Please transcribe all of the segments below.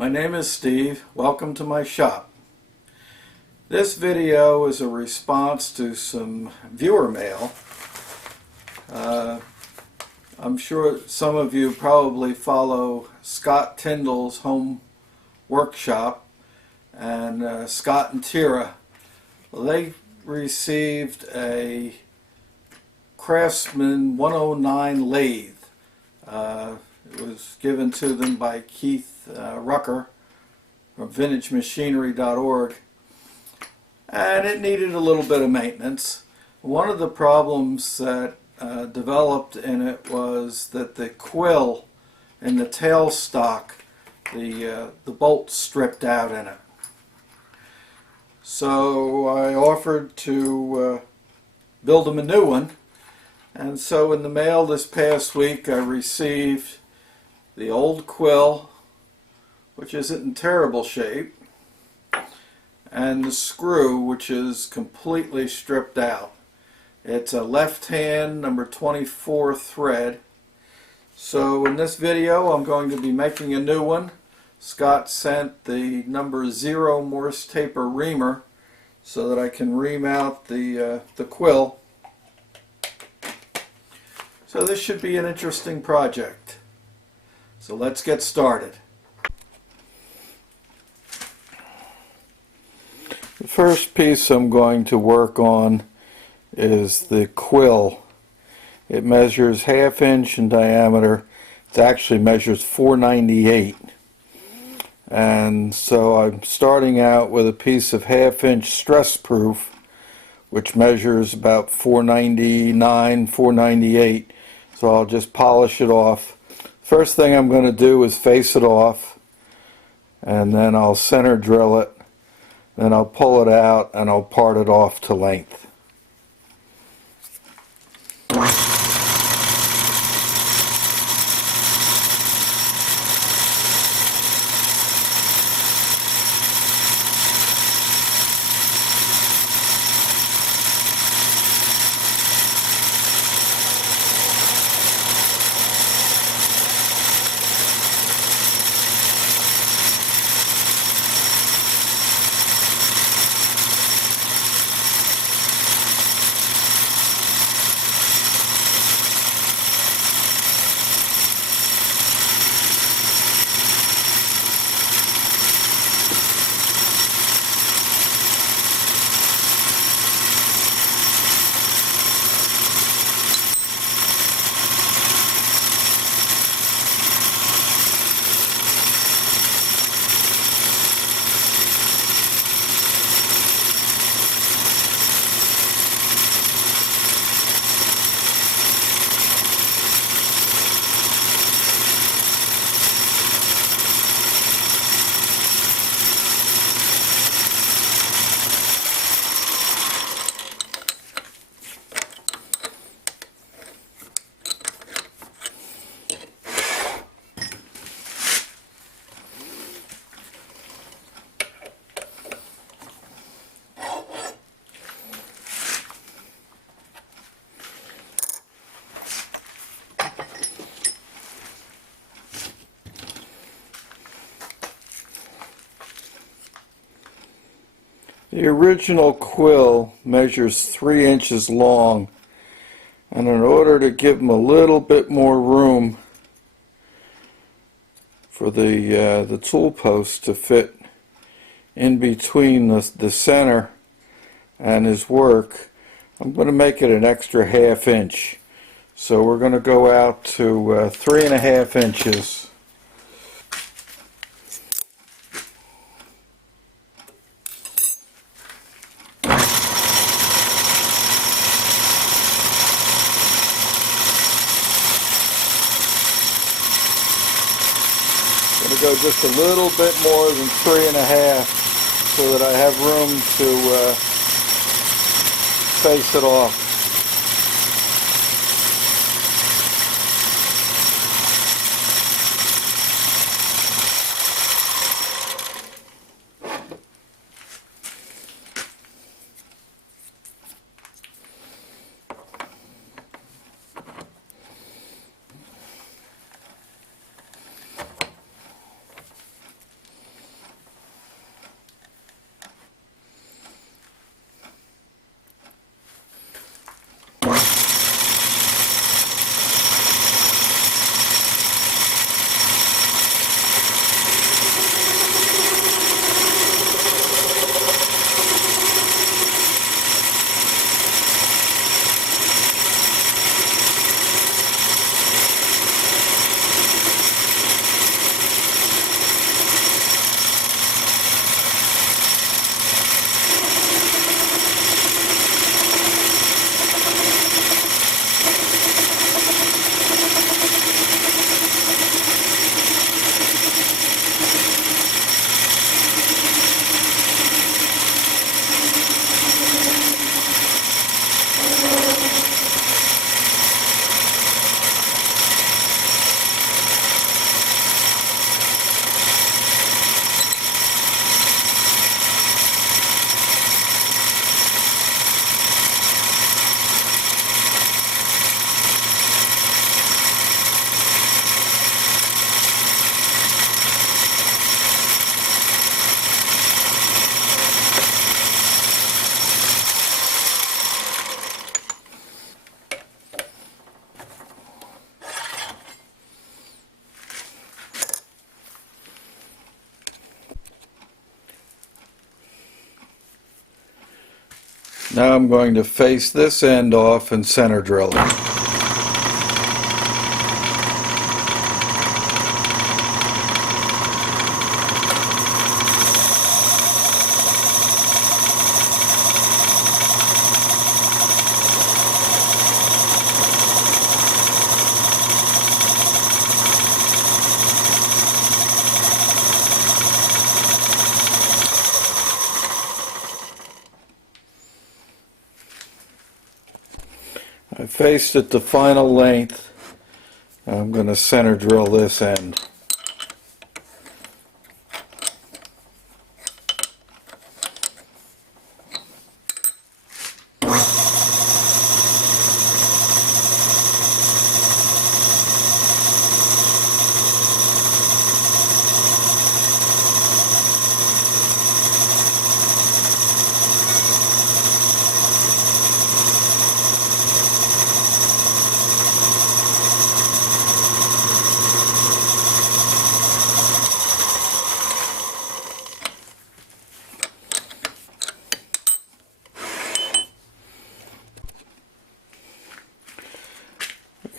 My name is Steve. Welcome to my shop. This video is a response to some viewer mail. I'm sure some of you probably follow Scott Tyndall's home workshop and Scott and Tera. Well, they received a Craftsman 109 lathe. It was given to them by Keith Rucker from VintageMachinery.org, and it needed a little bit of maintenance. One of the problems that developed in it was that the quill in the tailstock, the bolt stripped out in it. So I offered to build them a new one, and so in the mail this past week I received the old quill, which isn't in terrible shape, and the screw, which is completely stripped out. It's a left hand number 24 thread. So in this video I'm going to be making a new one. Scott sent the number 0 Morse taper reamer so that I can ream out the quill. So this should be an interesting project. So let's get started. The first piece I'm going to work on is the quill. It measures 1/2 inch in diameter. It actually measures 498. And so I'm starting out with a piece of 1/2 inch stress proof, which measures about 499, 498. So I'll just polish it off. First thing I'm going to do is face it off, and then I'll center drill it, then I'll pull it out and I'll part it off to length. The original quill measures 3 inches long, and in order to give them a little bit more room for the tool post to fit in between the center and his work, I'm going to make it an extra 1/2 inch. So we're going to go out to 3.5 inches. Go just a little bit more than 3.5 so that I have room to face it off. Now I'm going to face this end off and center drill it. I faced it to final length. I'm going to center drill this end.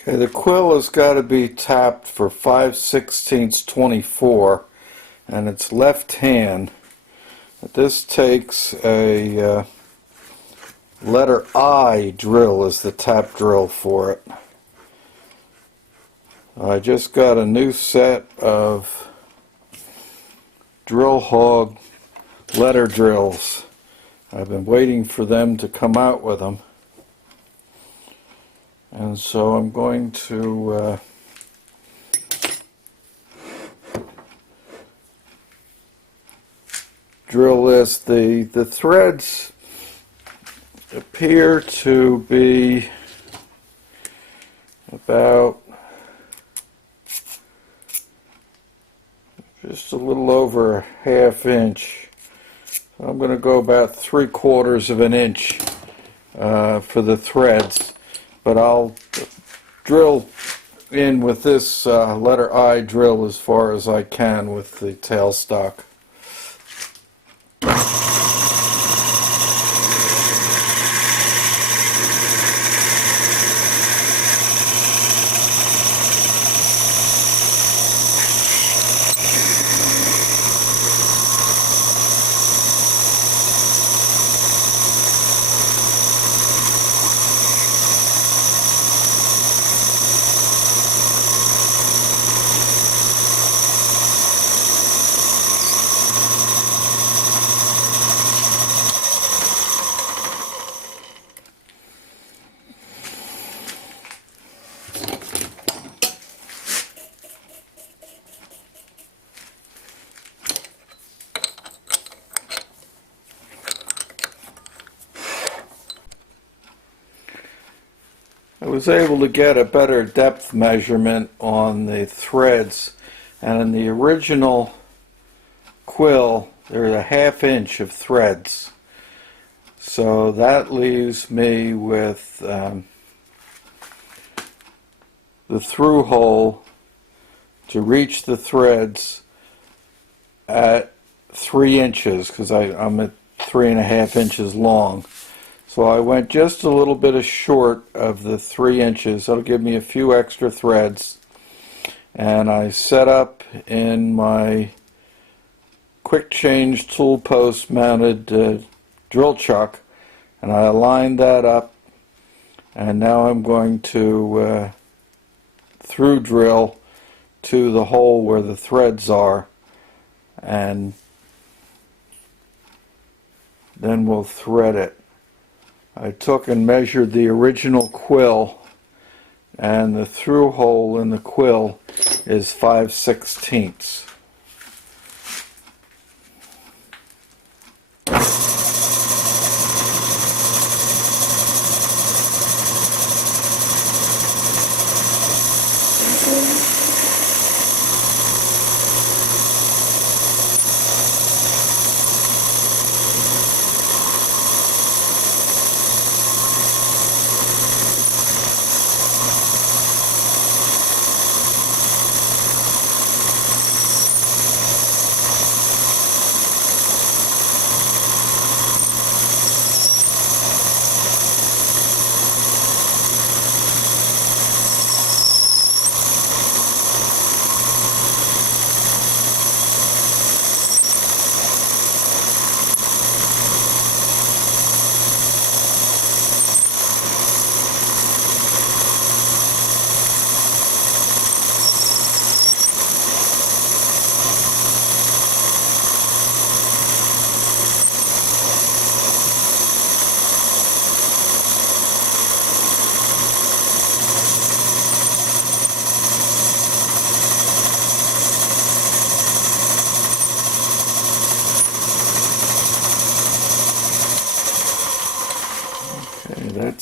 Okay, the quill has got to be tapped for 5/16 24, and it's left hand. But this takes a letter I drill as the tap drill for it. I just got a new set of drill hog letter drills. I've been waiting for them to come out with them. And so I'm going to drill this. The threads appear to be about just a little over a ½ inch. So I'm going to go about 3/4 of an inch for the threads. But I'll drill in with this letter I drill as far as I can with the tailstock. I was able to get a better depth measurement on the threads, and in the original quill there's a ½ inch of threads, so that leaves me with the through hole to reach the threads at 3 inches, because I'm at 3½ inches long. So I went just a little bit short of the 3 inches. That'll give me a few extra threads. And I set up in my quick change tool post mounted drill chuck, and I aligned that up, and now I'm going to through drill to the hole where the threads are, and then we'll thread it. I took and measured the original quill, and the through hole in the quill is 5/16.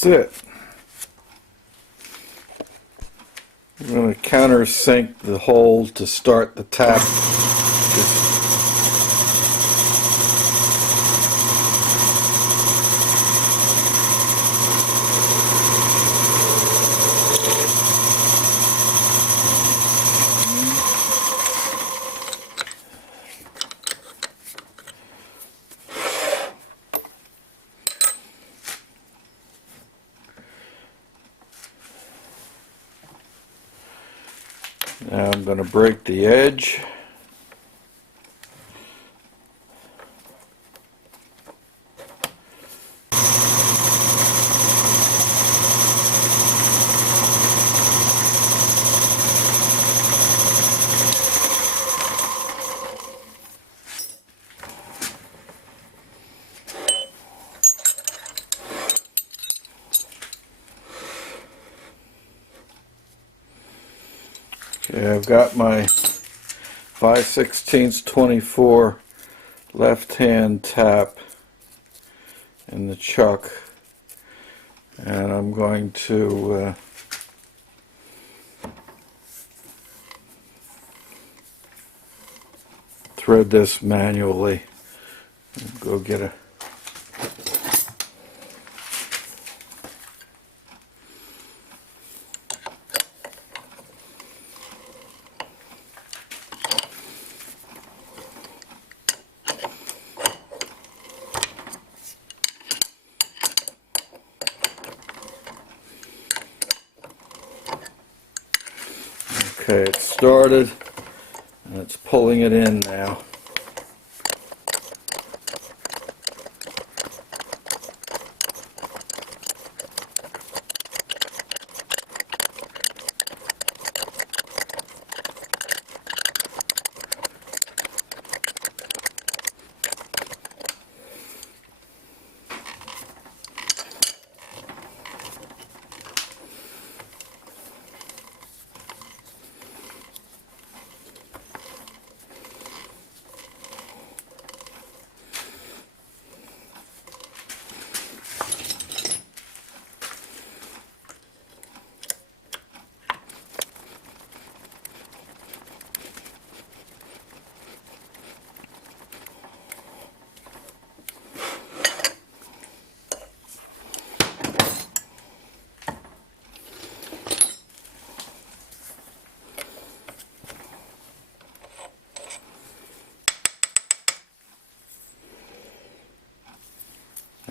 That's it. I'm going to countersink the hole to start the tap. Now I'm going to break the edge. Okay, I've got my 5/16 24 left-hand tap in the chuck, and I'm going to thread this manually. Go get a Okay, it started and it's pulling it in now.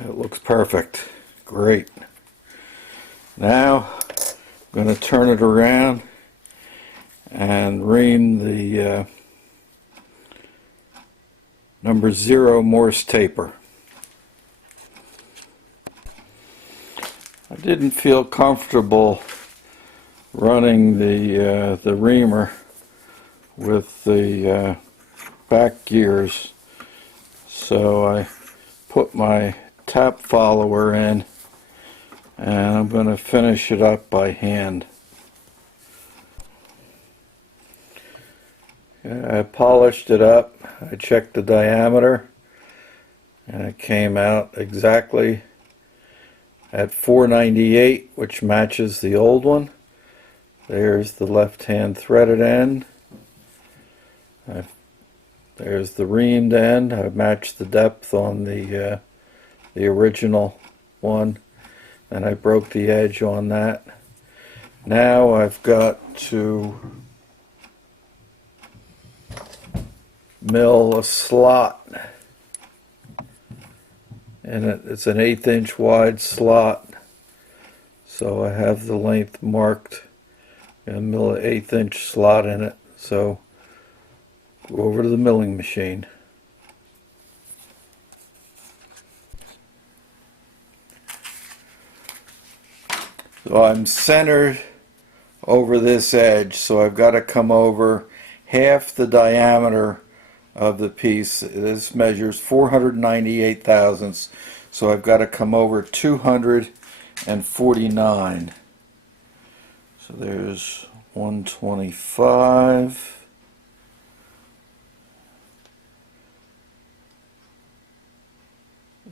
It looks perfect. Great. Now I'm going to turn it around and ream the number 0 Morse taper. I didn't feel comfortable running the reamer with the back gears, so I put my tap follower in, and I'm going to finish it up by hand. I polished it up, I checked the diameter, and it came out exactly at 498, which matches the old one. There's the left-hand threaded end. There's the reamed end. I've matched the depth on the original one, and I broke the edge on that. Now I've got to mill a slot, and it's an 1/8 inch wide slot, so I have the length marked and mill an 1/8 inch slot in it. So go over to the milling machine. So I'm centered over this edge, so I've got to come over half the diameter of the piece. This measures 498 thousandths, so I've got to come over 249. So there's 125.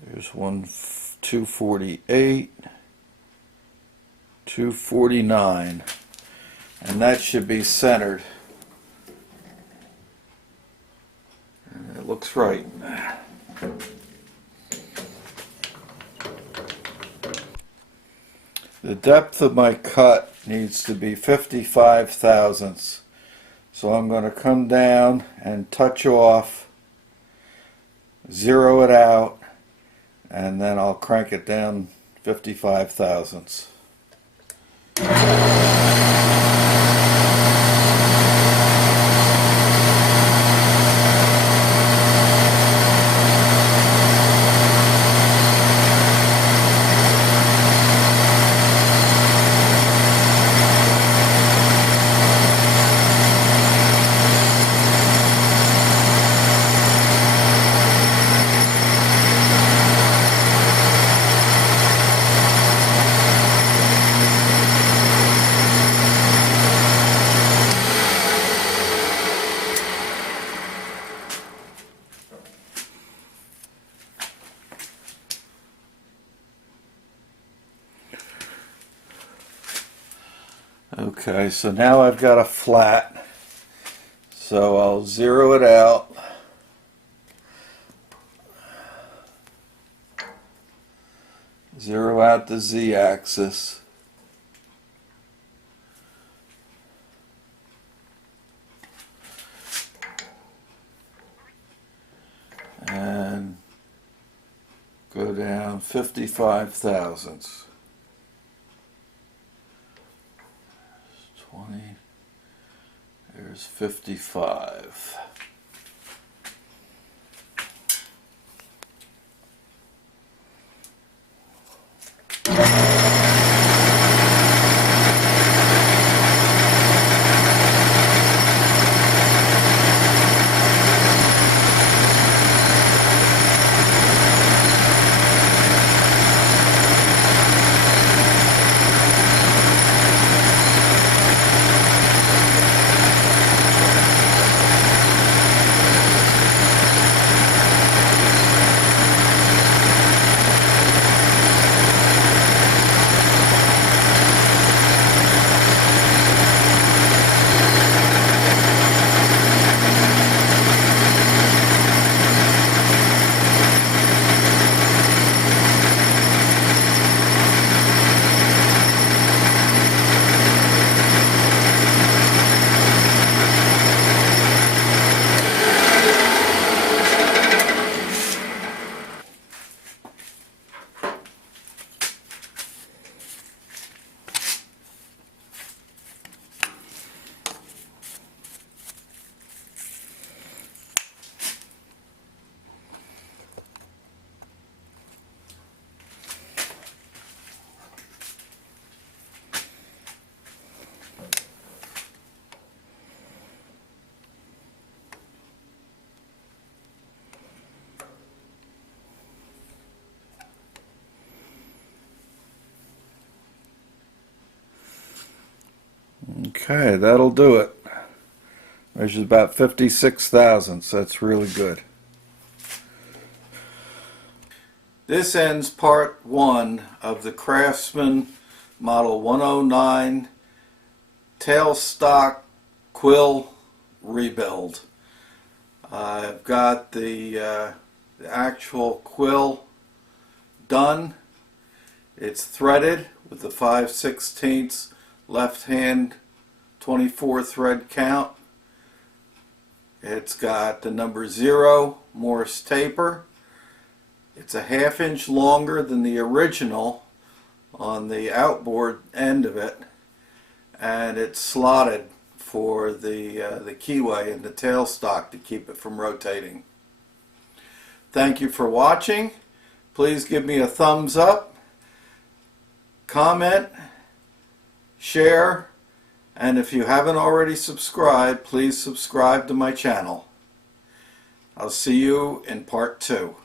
There's 248. 249, and that should be centered. And it looks right. The depth of my cut needs to be 55 thousandths. So I'm going to come down and touch off, zero it out, and then I'll crank it down 55 thousandths. Okay, so now I've got a flat, so I'll zero it out. Zero out the z-axis. And go down 55 thousandths. 20, there's 55. Okay, that'll do it. Measures about 56 thousandths. That's really good. This ends part one of the Craftsman Model 109 tailstock quill rebuild. I've got the actual quill done. It's threaded with the 5/16 left hand 24 thread count. It's got the number 0 Morse taper. It's a 1/2 inch longer than the original on the outboard end of it, and it's slotted for the keyway and the tailstock to keep it from rotating. Thank you for watching. Please give me a thumbs up, comment, share, and if you haven't already subscribed, please subscribe to my channel. I'll see you in part 2.